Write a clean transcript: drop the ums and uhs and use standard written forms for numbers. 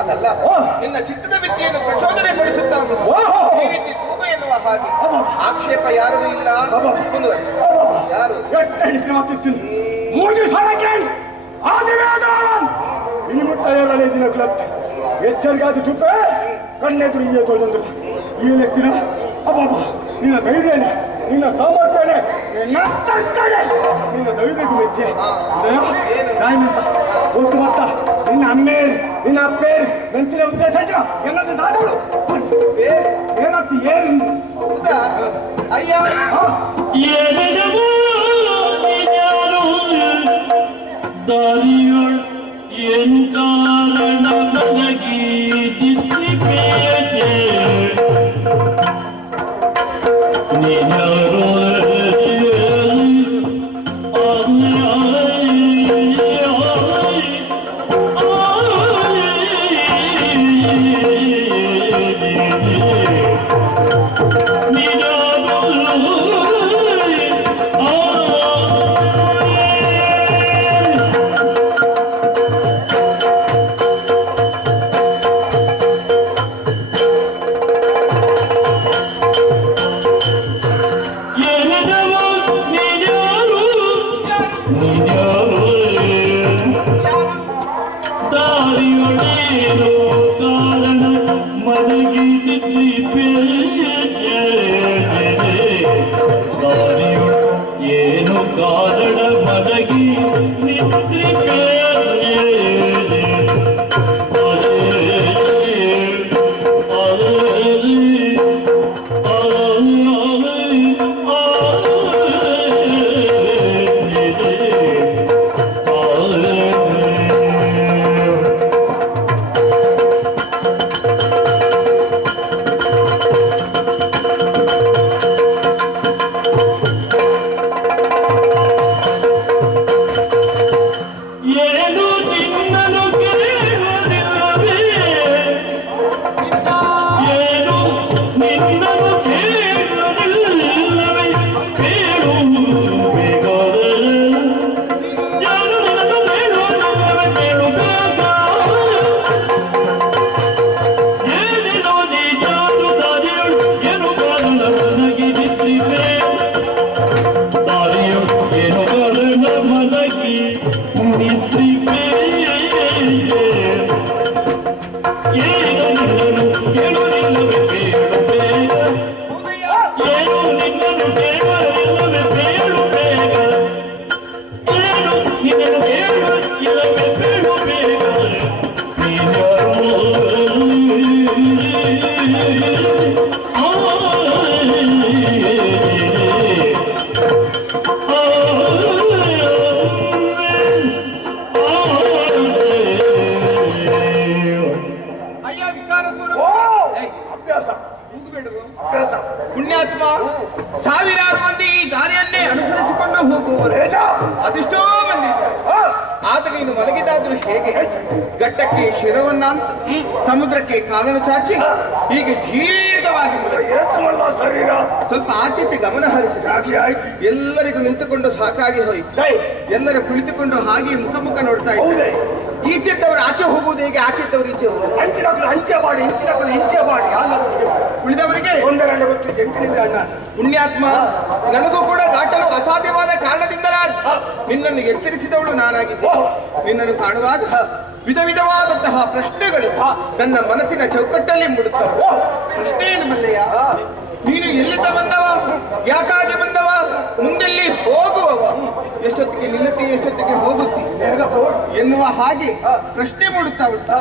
ಅದಲ್ಲ, ನಿನ್ನ ಚಿತ್ತದ ಭಿತ್ತಿಯನ್ನು ಪ್ರಚೋದನೆ ಪಡಿಸುತ್ತಾ ಈ ರೀತಿ ಕೂಗು ಎನ್ನುವ ಹಾಗೆ ಆಕ್ಷೇಪ ಯಾರದು ಇಲ್ಲ. ಮುಂದುವರಿಸಿ. ಯಾರು ಎಚ್ಚರಿಕಾದ ತೂತ ಕಣ್ಣೆದುರು ಹಿಂಗೆ ತೋಜಂದ್ರು ಈ ಲೆಕ್ಕಿನ ಅಬ್ಬಬ್ಬ ನಿನ್ನ ಧೈರ್ಯ ನಿನ್ನ ಸಾಮರ್ಥ್ಯ ನಿನ್ನ ದೈವಕ್ಕೆ ಮೆಚ್ಚೆ ನಾಯಿನಂತ ಒತ್ತು ಮತ್ತ ನಿನ್ನ ಅಮ್ಮೇರು ನಿನ್ನ ಅಪ್ಪೇರು ಮೆಂತಿನ ಉದ್ದೇಶ ಎಲ್ಲದ ದಾದಗಳು ಏನಾಗ್ತಿ ಏನು ಅಯ್ಯ ದಾರಿಯೊಳ್ ಏನು ಕಾರಣ ನನಗೆ ದಿತ್ತಿಪೇದೆ ನೀನಾರೋ ಏನು ಕಾರಣ ಮಲಗಿ ನಿದ್ರಿಪೇ ಪುಣ್ಯಾತ್ಮ, ಸಾವಿರಾರು ಮಂದಿ ಈ ದಾರಿಯನ್ನೇ ಅನುಸರಿಸಿಕೊಂಡು ಹೋಗುವವರು ಅದೆಷ್ಟೋ ಮಂದಿ ಆತ ನೀನು ಮಲಗಿದಾದ್ರೂ ಹೇಗೆ ಘಟ್ಟಕ್ಕೆ ಶಿರವನ್ನಾಂತ ಸಮುದ್ರಕ್ಕೆ ಕಾಲನ್ನು ಚಾಚಿ ಹೀಗೆ ದೀರ್ಘವಾಗಿ ಶರೀರ ಸ್ವಲ್ಪ ಆಚೆಚೆ ಗಮನ ಹರಿಸಿದ ಎಲ್ಲರಿಗೂ ನಿಂತುಕೊಂಡು ಸಾಕಾಗಿ ಹೋಯಿತು. ಎಲ್ಲರೂ ಕುಳಿತುಕೊಂಡು ಹಾಗೆ ಮುಖ ನೋಡ್ತಾ ಇದ್ದಾರೆ. ಈಚೆದ್ದವರು ಆಚೆ ಹೋಗುವುದು ಹೇಗೆ, ಆಚೆದ್ದವರು ಈಚೆ ಹೋಗುವುದು ಹಂಚೆ ಮಾಡಿ ಉಳಿದವರಿಗೆ ಗೊತ್ತು ಜಂಕಣಿದ್ರೆ ಅಣ್ಣ. ಪುಣ್ಯಾತ್ಮ, ನನಗೂ ಕೂಡ ದಾಟಲು ಅಸಾಧ್ಯವಾದ ಕಾರಣದಿಂದಲಾಗಿ ನಿನ್ನನ್ನು ಎಚ್ಚರಿಸಿದವಳು ನಾನಾಗಿದ್ದೆ. ನಿನ್ನನ್ನು ಕಾಣುವಾಗ ವಿಧ ವಿಧವಾದಂತಹ ಪ್ರಶ್ನೆಗಳು ನನ್ನ ಮನಸ್ಸಿನ ಚೌಕಟ್ಟಲ್ಲಿ ಮೂಡುತ್ತವೆ. ಪ್ರಶ್ನೆ ಏನು ಮಲ್ಲಯ್ಯ? ನೀನು ಎಲ್ಲಿಂದ ಬಂದವ, ಯಾಕಾಗಿ ಬಂದವ, ಮುಂದೆಲ್ಲಿ ಹೋಗುವವ, ಎಷ್ಟೊತ್ತಿಗೆ ನಿಲ್ಲುತ್ತಿ ಎಷ್ಟೊತ್ತಿಗೆ ಹೋಗುತ್ತಿ ಎನ್ನುವ ಹಾಗೆ ಪ್ರಶ್ನೆ ಮೂಡುತ್ತಾ ಉಂಟು.